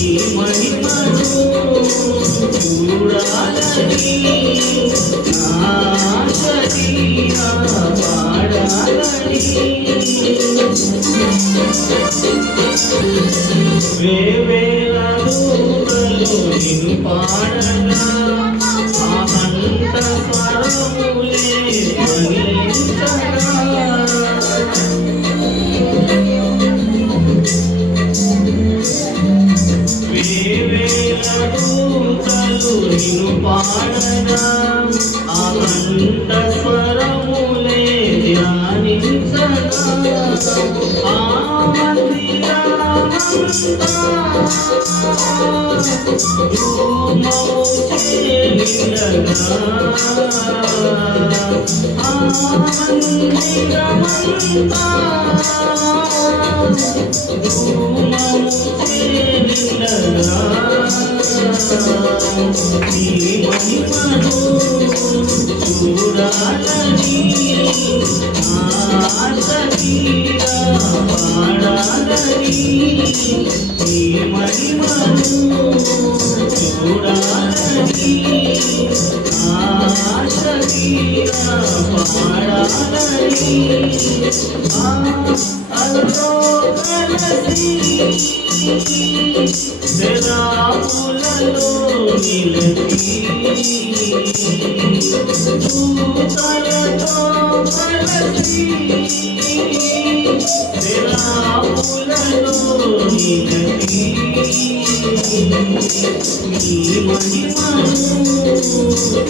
అంచులు మహిమను చూడాలని పాడాలని వేవేల నిన్ను పాడగా ఆనంద స్వరములే ధ్యానించగా ఆ మందిరమంతా పాడాలని నీ మహిమను పాడాలని ఆ అల్లో కలసి శరాపులలో నిలచి నీ మహిమను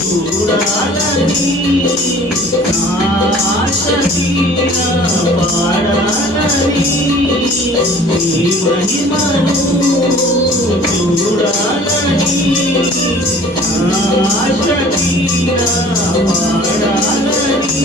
చూడాలని ఆశ తీరా పాడాలని నీ మహిమను చూడాలని ఆశ తీరా పాడాలని